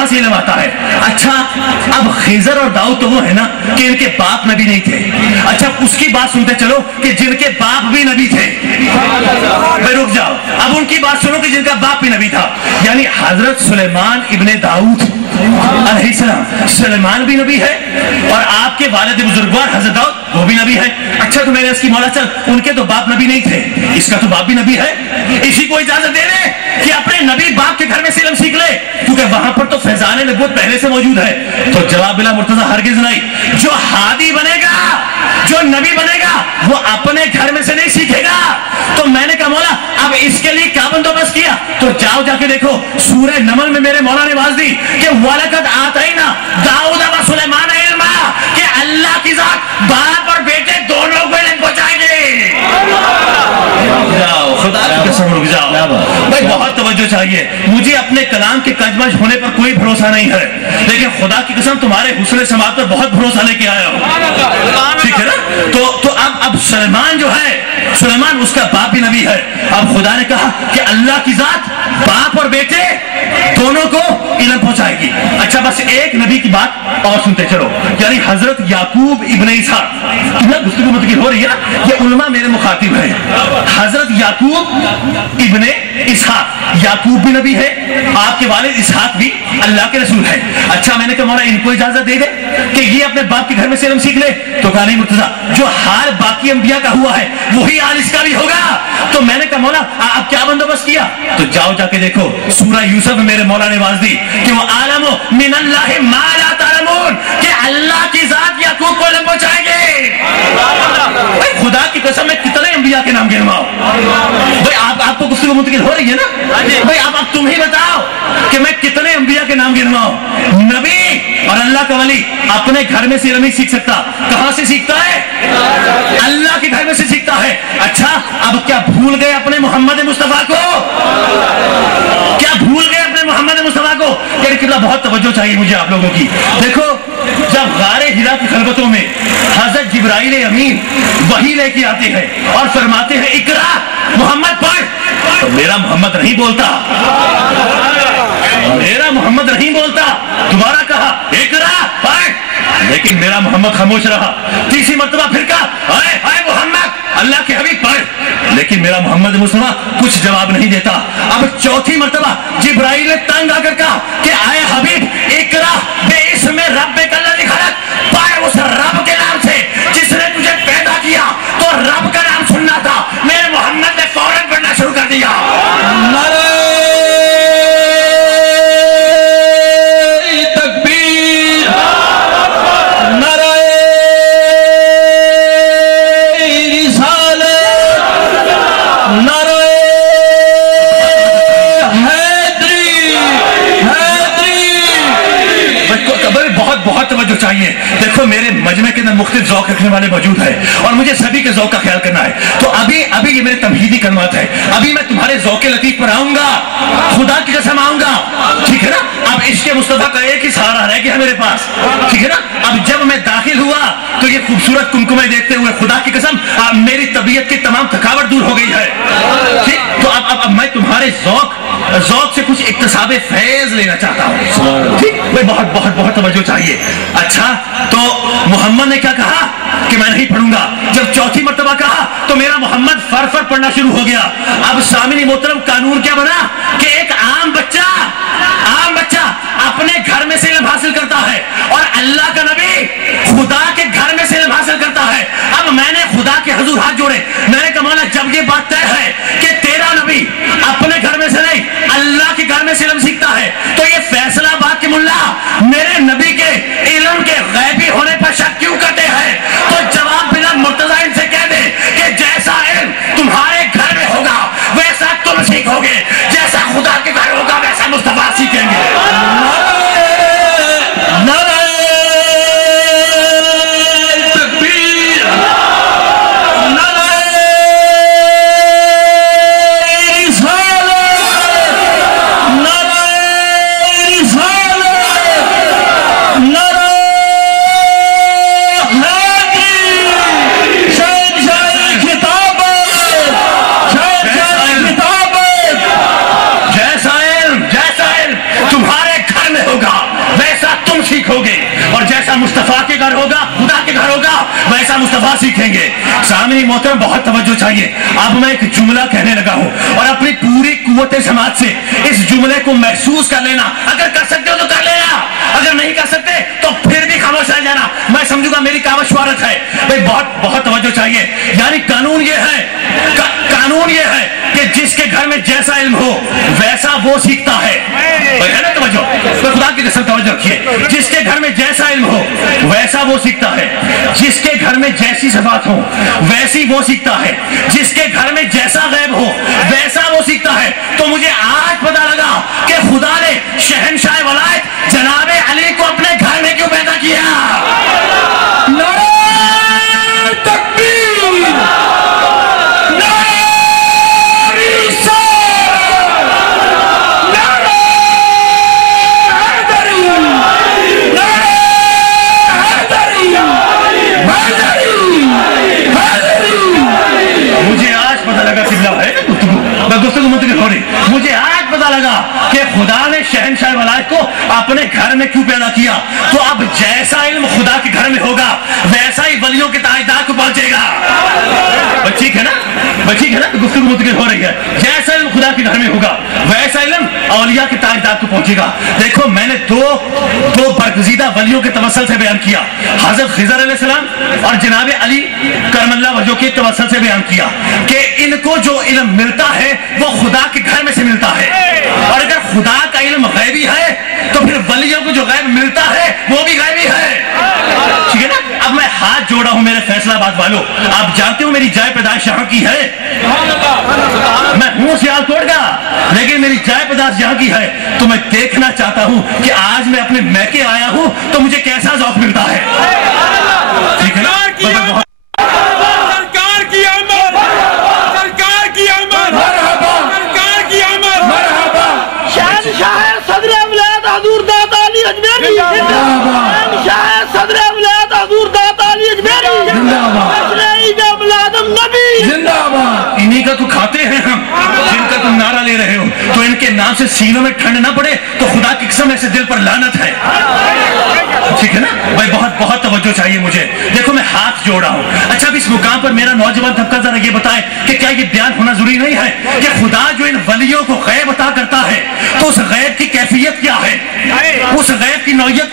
کہاں سے علم آتا ہے؟ اچھا اب خضر اور داؤد تو وہ ہے نا کہ ان کے باپ نبی نہیں تھے. اچھا اس کی بات سنتے چلو کہ جن کے باپ بھی نبی تھے. بھائی رک جاؤ, اب ان کی بات سنو کہ جن کا باپ بھی نبی تھا. یعنی حضرت سلیمان ابن داؤد علیہ السلام, سلیمان بھی نبی ہے اور آپ کے والد بزرگوار حضرت داؤد وہ بھی نبی ہے. اچھا تو میں نے اس کی مولا چل, ان کے تو باپ نبی نہیں تھے, اس کا تو باپ بھی نبی ہے, اسی کو اجازت دے لے کہ اپنے نبی باپ کے گھر میں سے علم سیکھ لے, کیونکہ وہاں پر تو فیضان نبوت پہلے سے موجود ہے. تو جواب بلا مرتضی ہرگز نہیں. جو ہادی بنے گا, جو نبی بنے گا, وہ اپنے گھر میں سے نہیں سیکھے گا. تو میں نے کہا مولا اب اس کے لیے کیا بندوبست کیا؟ تو جاؤ جا کے دیکھو سورہ نمل میں میرے مولا نے آواز دی کہ وَلَقَدْ آتَيْنَا دَاؤُدَ وَسُلَيْمَانَ عِلْمًا, کہ اللہ کی ذات باپ اور بیٹے دونوں کو علم پہنچائے گی. خدا کی قسم رک جاؤ بھائی, بہت توجہ چاہیے. مجھے اپنے کلام کے کجمج ہونے پر کوئی بھروسہ نہیں ہے, لیکن خدا کی قسم تمہارے حسن سماعت پر بہت بھروسہ لے کے آیا ہوں, ٹھیک ہے نا. تو اب سلیمان جو ہے, سلیمان اس کا باپ بھی نبی ہے. اب خدا نے کہا کہ اللہ کی ذات باپ اور بیٹے دونوں کو علم پہنچائے گی. اچھا بس ایک نبی کی بات اور سنتے چلو, یعنی حضرت یعقوب ابن اسحاق. گفتگو متقل ہو رہی ہے نا, یہ علماء میرے مخاطب ہیں. حضرت یعقوب ابن اسحاق, یعقوب بھی نبی ہے, آپ کے والد اسحاق بھی اللہ کے رسول ہے. اچھا میں نے کہا مولا ان کو اجازت دے دے کہ یہ اپنے باپ کے گھر میں سے علم سیکھ لے. تو کہا نہیں مرتضی, جو حال باقی انبیاء کا ہوا ہے وہی حال اس کا بھی ہوگا. تو میں نے کہا مولا اب کیا بندوبست کیا؟ تو جاؤ جا کے دیکھو سورہ یوسف میں میرے مولا نے آواز دی کہ وہ عالم من اللہ ما لا تعلمون, کہ اللہ کی ذات یعقوب کو علم پہنچائے گے. خدا کی قسم میں کتنے انبیاء کے نام گنواؤ بھائی, آپ کو گفتگو منتقل ہو رہی ہے نا بھائی, اب تم ہی بتاؤ کہ میں کتنے انبیاء کے نام گنواؤں. نبی اور اللہ کا ولی اپنے گھر میں سے علم نہیں سیکھ سکتا. کہاں سے سیکھتا ہے؟ اللہ کے گھر میں سے سیکھتا ہے. اچھا اب کیا بھول گئے اپنے محمد مصطفیٰ کو؟ کیا بھول گئے اپنے محمد مصطفیٰ کو؟ یعنی قبلہ بہت توجہ چاہیے مجھے آپ لوگوں کی. دیکھو جب غار حرا کی خلوتوں میں حضرت جبرائیل امین وحی لے کے آتے ہیں اور فرماتے ہیں اقرا محمد پڑھ, تو میرا محمد نہیں بولتا, میرا محمد نہیں بولتا. دوبارہ کہا اقرا پڑھ, لیکن میرا محمد خاموش رہا. تیسری مرتبہ پھر کہا اے محمد اللہ کے حبیب پڑھ, لیکن میرا محمد مصطفیٰ کچھ جواب نہیں دیتا. اب چوتھی مرتبہ جبرائیل نے تنگ آ کر کہا کہ اے حبیب اقرا باسم ربک الذی خلق, پڑھ اس رب کے نام سے جس نے تجھے پیدا کیا. تو رب کا نام سننا تھا, میرے محمد نے فوراً پڑھنا شروع کر دیا. چاہیے. دیکھو میرے مجمع کے اندر مختلف ذوق رکھنے والے موجود ہیں اور مجھے سبھی کے ذوق کا خیال کرنا ہے. تو ابھی یہ میرے تمہیدی کلمات ہے, ابھی میں تمہارے ذوق لطیف پر آؤں گا, خدا کی قسم آؤں گا, ٹھیک ہے نا. اب عشق مصطفیٰ کا ایک ہی سہارا رہ گیا میرے پاس, ٹھیک ہے نا. اب جب میں داخل ہوا تو یہ خوبصورت کمکمے دیکھتے ہوئے خدا کی قسم میری طبیعت کی تمام تھکاوٹ دور ہو گئی ہے, ٹھیک. تو اب میں تمہارے ذوق سے کچھ اکتساب فیض لینا چاہتا ہوں, ٹھیک. میں بہت توجہ چاہیے. اچھا تو محمد نے کیا کہا کہ میں نہیں پڑھوں گا. جب چوتھی مرتبہ کہا تو میرا محمد فر پڑھنا شروع ہو گیا. اب سامعین محترم قانون کیا بنا کہ ایک عام بچہ اپنے گھر میں سے علم حاصل کرتا ہے اور اللہ کا نبی خدا کے گھر میں سے علم حاصل کرتا ہے. اب میں نے خدا کے حضور ہاتھ جوڑے, میں نے کہا مولا جب یہ بات طے ہے کہ تیرا نبی اپنے گھر میں سے نہیں اللہ کے گھر میں سے علم سیکھتا ہے, تو یہ فیصلہ آباد کے ملا میرے نبی کے علم کے غیبی ہونے پر شک کیوں کرتے ہیں؟ تو جواب بلا مرتضی ان سے کہہ دے کہ جیسا علم تمہارے گھر میں ہوگا ویسا تم سیکھو گے, جیسا خدا کے گھر ہوگا ویسا مصطفیٰ سیکھیں گے. سیکھیں گے. سامعین محترم بہت توجہ چاہیے. اب میں ایک جملہ کہنے لگا ہوں اور اپنی پوری قوت سماعت سے اس جملے کو محسوس کر لینا. اگر کر سکتے ہو تو کر لینا, اگر نہیں کر سکتے تو پھر بھی خاموش رہ جانا. میں سمجھوں گا میری کاوش شوارت ہے. بھائی بہت توجہ چاہیے. یعنی قانون یہ ہے کہ جس کے گھر میں جیسا علم ہو ویسا وہ سیکھتا ہے. ہے نا توجہ؟ خدا کی قسم توجہ رکھیے. جس کے گھر میں جیسا علم ہو ویسا وہ سیکھتا ہے. جس کے گھر میں جیسی صفات ہو ویسی وہ سیکھتا ہے. جس کے گھر میں جیسا غیب ہو ویسا وہ سیکھتا ہے. تو مجھے آج پتا لگا کہ خدا نے شہنشاہ ولایت جناب علی کو اپنے گھر میں کیوں پیدا کیا. مجھے آج پتا لگا کہ خدا نے شہنشاہ ولایت کو اپنے گھر میں کیوں پیدا کیا. تو اب جیسا علم خدا کے گھر میں ہوگا ویسا ہی ولیوں کے تاجدار کو پہنچے گا. ٹھیک ہے نا گفتگو متقل ہو رہی ہے. جیسا علم خدا کے گھر میں ہوگا ویسا علم اولیاء کے تاجدار کو پہنچے گا. دیکھو میں نے دو برگزیدہ ولیوں کے توسل سے بیان کیا, حضرت خضر علیہ السلام اور جناب علی کرم اللہ وجہہ کے توسل سے بیان کیا کہ ان کو جو علم ملتا ہے وہ خدا کے گھر میں سے ملتا ہے. اور اگر خدا کا علم غیبی ہے تو پھر ولیوں کو جو غیب ملتا ہے وہ بھی غیبی ہے. ٹھیک ہے نا. اب میں ہاتھ جوڑا ہوں میرے فیصلہ آباد والوں. آپ جانتے ہو میری جائے پیدائش یہاں کی ہے. میں ہوں سیال کوٹ کا لیکن میری جائے پیدائش یہاں کی ہے. تو میں دیکھنا چاہتا ہوں کہ آج میں اپنے میکے آیا ہوں تو مجھے کیسا ذوق ملتا ہے. ٹھیک ہے نا. انہی کا تو کھاتے ہیں ہم جن کا تم نعرہ لے رہے ہو. تو ان کے نام سے سینوں میں ٹھنڈ نہ پڑے تو خدا کی قسم ایسے دل پر لعنت ہے. ٹھیک ہے نا بھائی. بہت توجہ چاہیے مجھے. دیکھو میں ہاتھ جوڑا ہوں. اچھا اب اس مقام پر میرا نوجوان طبقہ ذرا یہ بتائے کہ کیا یہ بیان ہونا ضروری نہیں ہے کہ خدا جو ان ولیوں کو غیب عطا کرتا ہے تو اس غیب کی کیفیت کیا ہے, اس غیب کی نوعیت